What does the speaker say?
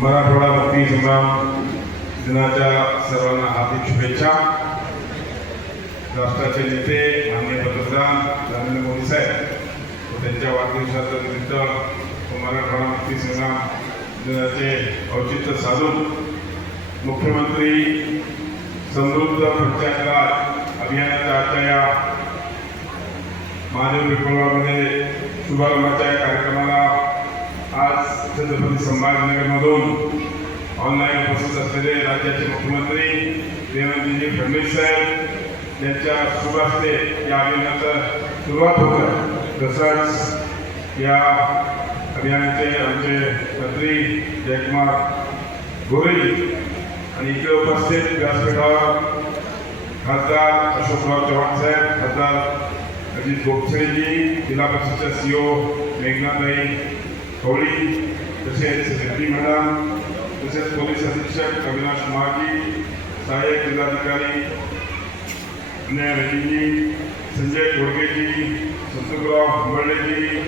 मराठवाडा मुक्ती संग्राम दिनाच्या सर्वांना हार्दिक शुभेच्छा. राष्ट्राचे नेते माननीय पंतप्रधान नरेंद्र मोदी साहेब व त्यांच्या वाढदिवसाच्या निमित्त मराठवाडा मुक्ती संग्राम दिनाचे औचित्य साधून मुख्यमंत्री समृद्ध पंचायत राज अभियानाच्या आजच्या या महादेव विप्लवामध्ये शुभारंभाच्या कार्यक्रमात छत्रपती संभाजीनगरमधून ऑनलाईन उपस्थित असलेले राज्याचे मुख्यमंत्री देवेंद्रजी फडणवीस साहेब यांच्या शुभ हस्ते या अभियानाचा सुरुवात होत आहे तसंच या अभियानाचे आमचे मंत्री जयकुमार गोरे आणि इकडे उपस्थित व्यासपीठावर खासदार अशोकराव चव्हाण साहेब खासदार अजित गोपछेजी जिल्हा परिषदच्या सीओ मेघनाताई कवळी तसेच सेक्रेटरी मॅडम तसेच पोलीस अधीक्षक अविनाश महाजी सहाय्यक जिल्हाधिकारी अन्याय रेड्डीजी संजय घोडकेजी संतोषराव हंबर्डेजी